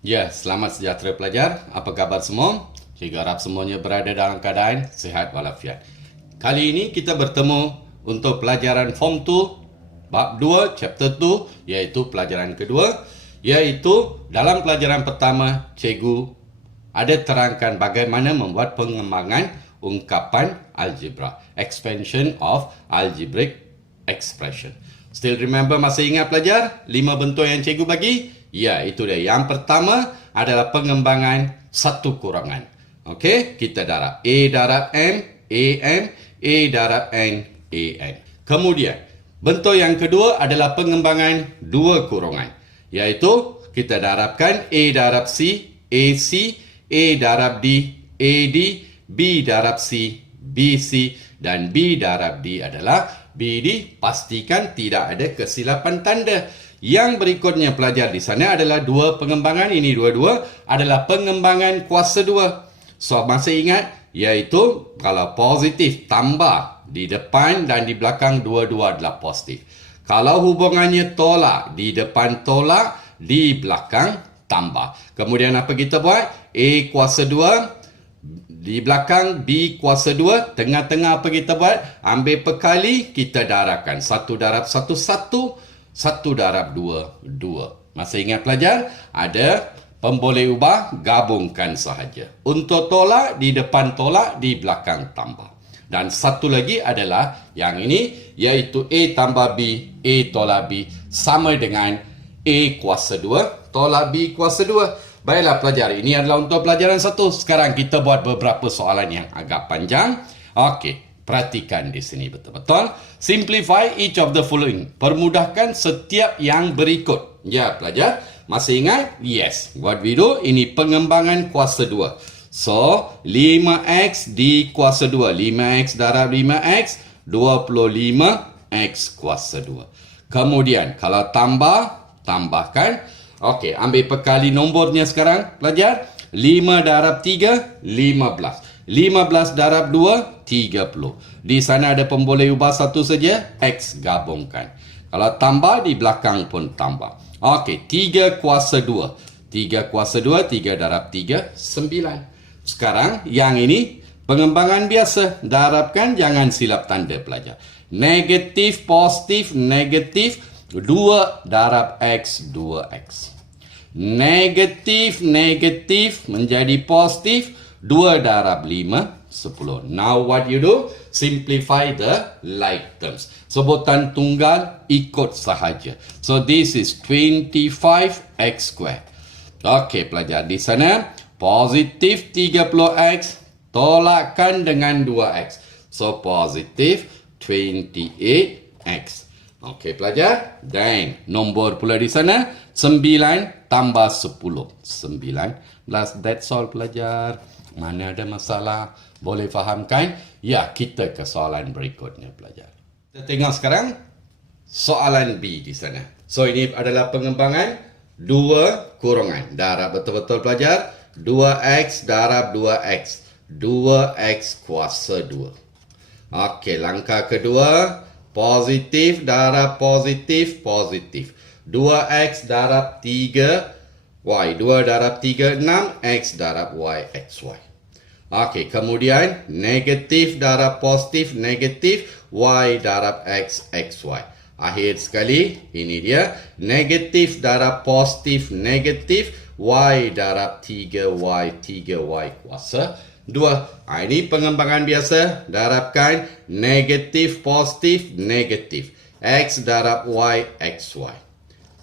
Ya, selamat sejahtera pelajar. Apa khabar semua? Cikgu harap semuanya berada dalam keadaan sihat walafiat. Kali ini kita bertemu untuk pelajaran Form 2, Bab 2, Chapter 2, iaitu pelajaran kedua. Iaitu dalam pelajaran pertama, cikgu ada terangkan bagaimana membuat pengembangan ungkapan algebra. Expansion of algebraic expression. Still remember, masih ingat pelajar? 5 bentuk yang cikgu bagi? Ya, itu dia. Yang pertama adalah pengembangan satu kurangan. Okey, kita darab A darab M, AM, A darab N, AN. Kemudian, bentuk yang kedua adalah pengembangan dua kurangan. Iaitu, kita darabkan A darab C, AC, A darab D, AD, B darab C, BC, dan B darab D adalah BD. Pastikan tidak ada kesilapan tanda. Yang berikutnya pelajar di sana adalah dua pengembangan. Ini dua-dua adalah pengembangan kuasa dua. So, masih ingat? Iaitu kalau positif tambah di depan dan di belakang dua-dua adalah positif. Kalau hubungannya tolak, di depan tolak, di belakang tambah. Kemudian apa kita buat? A kuasa 2, di belakang B kuasa 2, tengah-tengah apa kita buat? Ambil perkali, kita darabkan. 1 darab 1, 1, 1 darab 2, 2. Masih ingat pelajar? Ada pemboleh ubah, gabungkan sahaja. Untuk tolak, di depan tolak, di belakang tambah. Dan satu lagi adalah yang ini, iaitu A tambah B, A tolak B, sama dengan A kuasa 2, tolak B kuasa 2. Baiklah pelajar, ini adalah untuk pelajaran 1. Sekarang kita buat beberapa soalan yang agak panjang. Okey, perhatikan di sini betul-betul. Simplify each of the following. Permudahkan setiap yang berikut. Ya pelajar, masih ingat? Yes. What we do, ini pengembangan kuasa 2. So, 5x di kuasa 2. 5x darab 5x, 25x kuasa 2. Kemudian, kalau tambahkan. Okey, ambil perkali nombornya sekarang, pelajar. 5 darab 3, 15. 15 darab 2, 30. Di sana ada pemboleh ubah satu saja, x gabungkan. Kalau tambah, di belakang pun tambah. Okey, 3 kuasa 2. 3 kuasa 2, 3 darab 3, 9. Sekarang, yang ini pengembangan biasa. Darabkan, jangan silap tanda pelajar. Negatif, positif, negatif. 2 darab X, 2X. Negatif, negatif menjadi positif. 2 darab 5, 10. Now what you do? Simplify the like terms. Sebutan tunggal ikut sahaja. So this is 25X squared. Okey pelajar, di sana positif 30X tolakkan dengan 2X. So positif 28X. Okey pelajar, dan nombor pula di sana 9 tambah 10. 19. That's all pelajar. Mana ada masalah? Boleh fahamkan? Ya, kita ke soalan berikutnya pelajar. Kita tengok sekarang soalan B di sana. So ini adalah pengembangan dua kurangan. Darab betul-betul pelajar. 2x darab 2x. 2x kuasa 2. Okey, langkah kedua. Positif darab positif, positif. 2x darab 3, y. 2 darab 3, 6. X darab y, xy. Okey, kemudian negatif darab positif, negatif. Y darab x, xy. Akhir sekali, ini dia. Negatif darab positif, negatif. Y darab 3y, 3y kuasa 2. Ini pengembangan biasa. Darabkan negatif, positif, negatif. X darab Y, XY.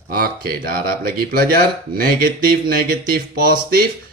Okey, darab lagi pelajar. Negatif, negatif, positif.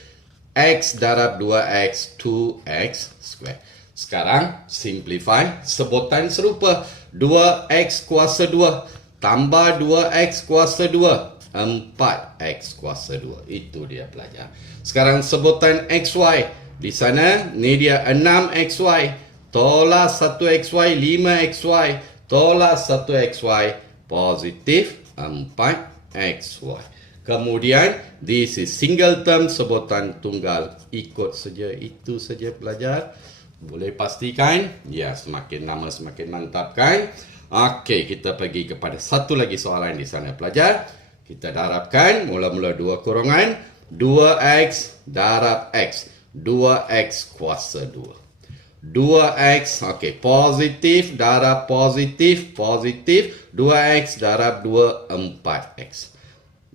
X darab 2X, 2X square. Sekarang, simplify. Sebutan serupa. 2X kuasa 2. Tambah 2X kuasa 2. 4X kuasa 2. Itu dia pelajar. Sekarang sebutan XY. Di sana, ni dia 6XY. Tolak 1XY, 5XY. Tolak 1XY. Positif 4XY. Kemudian, this is single term, sebutan tunggal. Ikut saja, itu saja pelajar. Boleh pastikan? Ya, semakin lama semakin mantap kan? Okey, kita pergi kepada satu lagi soalan di sana pelajar. Kita darabkan mula-mula dua kurangan. 2x darab x. 2x kuasa 2. 2x, okey, positif darab positif, positif. 2x darab 2, 4x.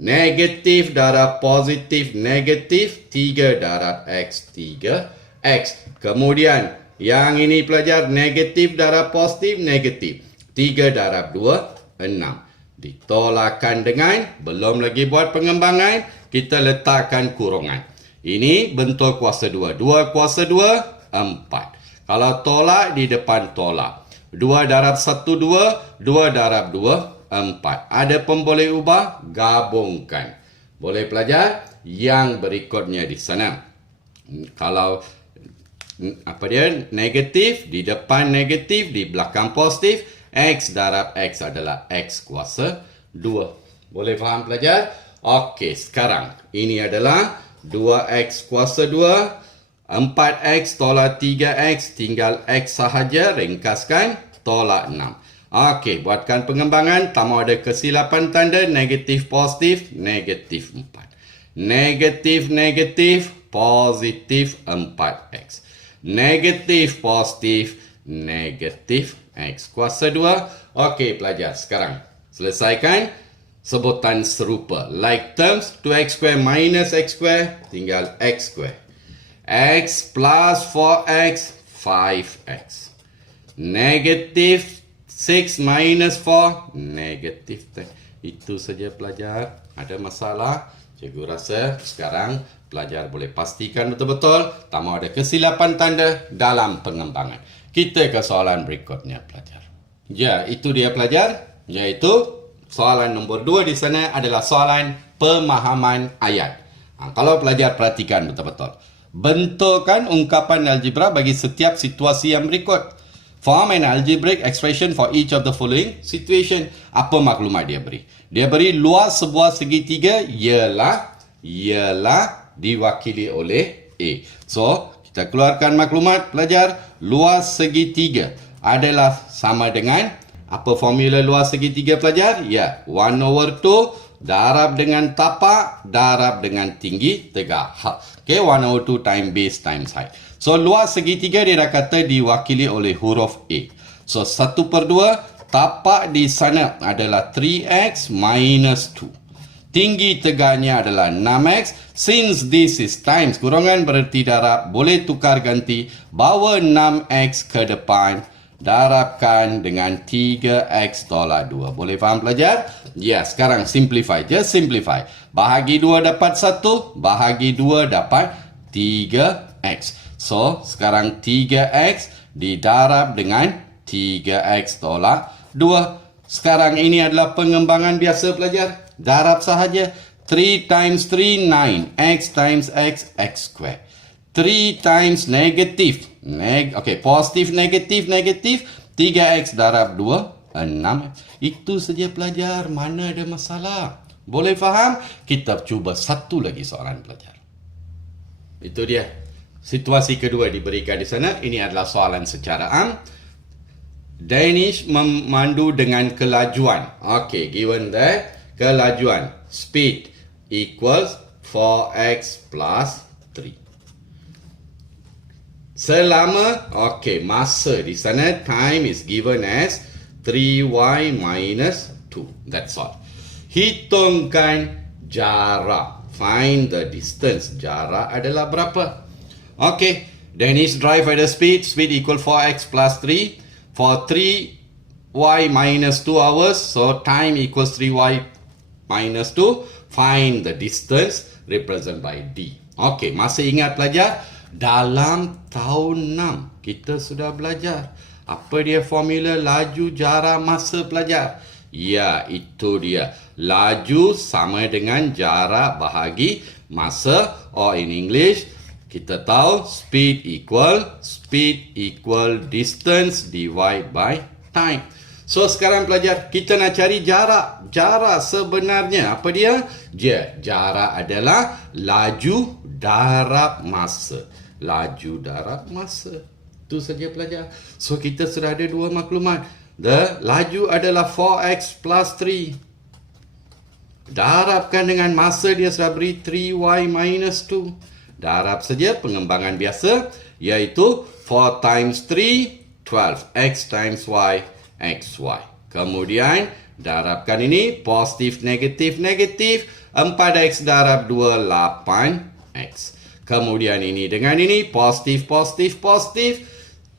Negatif darab positif, negatif. 3 darab x, 3x. Kemudian, yang ini pelajar, negatif darab positif, negatif. 3 darab 2, 6. Ditolakkan dengan, belum lagi buat pengembangan, kita letakkan kurungan. Ini bentuk kuasa 2. 2 kuasa 2, 4. Kalau tolak, di depan tolak. 2 darab 1, 2. 2 darab 2, 4. Ada pun boleh ubah, gabungkan. Boleh pelajar? Yang berikutnya di sana. Kalau negatif, di depan negatif, di belakang positif. X darab X adalah X kuasa 2. Boleh faham pelajar? Okey, sekarang. Ini adalah 2X kuasa 2. 4x tolak 3x, tinggal x sahaja, ringkaskan, tolak 6. Okey, buatkan pengembangan, tak mahu ada kesilapan tanda, negatif, positif, negatif 4. Negatif, negatif, positif 4x. Negatif, positif, negatif x. Kuasa 2. Okey, pelajar, sekarang selesaikan sebutan serupa. Like terms, 2x square minus x square, tinggal x square. X plus 4x, 5x. Negatif 6 minus 4, negatif 10. Itu saja pelajar. Ada masalah? Cikgu rasa sekarang pelajar boleh pastikan betul-betul tak mahu ada kesilapan tanda dalam pengembangan. Kita ke soalan berikutnya pelajar. Ya, itu dia pelajar. Iaitu soalan nombor 2 di sana adalah soalan pemahaman ayat. Kalau pelajar perhatikan betul-betul. Bentukkan ungkapan algebra bagi setiap situasi yang berikut. Form an algebraic expression for each of the following situation. Apa maklumat dia beri? Dia beri luas sebuah segitiga ialah diwakili oleh A. So, kita keluarkan maklumat pelajar. Luas segitiga adalah sama dengan apa formula luas segitiga pelajar? Ya, 1/2 darab dengan tapak, darab dengan tinggi tegak. Okay, 1/2 times base times height. So, luas segitiga dia dah kata diwakili oleh huruf A. So, 1/2, tapak di sana adalah 3x minus 2. Tinggi tegaknya adalah 6x. Since this is times, kurungan berarti darab, boleh tukar ganti. Bawa 6x ke depan. Darabkan dengan 3x tolak 2. Boleh faham pelajar? Ya, sekarang simplify. Just simplify. Bahagi 2 dapat 1. Bahagi 2 dapat 3x. So, sekarang 3x didarab dengan 3x tolak 2. Sekarang ini adalah pengembangan biasa pelajar. Darab sahaja. 3 times 3, 9. X times x, x square. 3 times negatif. Positif, negatif, negatif. 3x darab 2, 6. Itu saja pelajar. Mana ada masalah? Boleh faham? Kita cuba satu lagi soalan pelajar. Itu dia. Situasi kedua diberikan di sana. Ini adalah soalan secara am. Danish memandu dengan kelajuan. Given that. Kelajuan. Speed equals 4x plus 3. Selama, masa di sana, time is given as 3y minus 2. That's all. Hitungkan jarak. Find the distance. Jarak adalah berapa? Danish drive at a speed equal 4x plus 3. For 3y minus 2 hours, so time equals 3y minus 2. Find the distance represented by D. Masih ingat pelajar? Dalam tahun 6 kita sudah belajar. Apa dia formula laju, jarak, masa pelajar? Ya, itu dia. Laju sama dengan jarak bahagi masa. Or in English, kita tahu speed equal distance divided by time. So, sekarang pelajar, kita nak cari jarak. Jarak sebenarnya apa dia? Jarak adalah laju darab masa. Laju darab masa. Itu saja pelajar. So, kita sudah ada dua maklumat. The laju adalah 4x plus 3. Darabkan dengan masa dia sudah beri 3y minus 2. Darab saja pengembangan biasa, iaitu 4 times 3, 12. X times y, xy. Kemudian, darabkan ini, positif, negatif, negatif. 4x darab 2, 8x. Kemudian ini dengan ini, positif, positif, positif.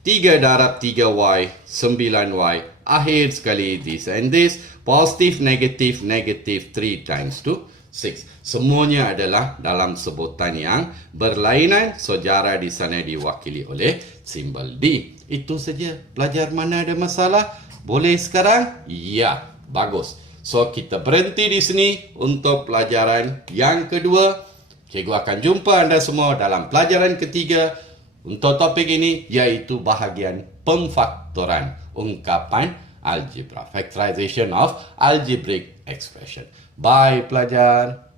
3 darab 3y, 9y. Akhir sekali, this and this. Positif, negatif, negatif. 3 times 2, 6. Semuanya adalah dalam sebutan yang berlainan. Sejarah di sana diwakili oleh simbol D. Itu saja. Pelajar mana ada masalah? Boleh sekarang? Ya, bagus. So, kita berhenti di sini untuk pelajaran yang kedua. Cikgu akan jumpa anda semua dalam pelajaran ketiga untuk topik ini, iaitu bahagian pemfaktoran ungkapan algebra. Factorization of algebraic expression. Bye, pelajar.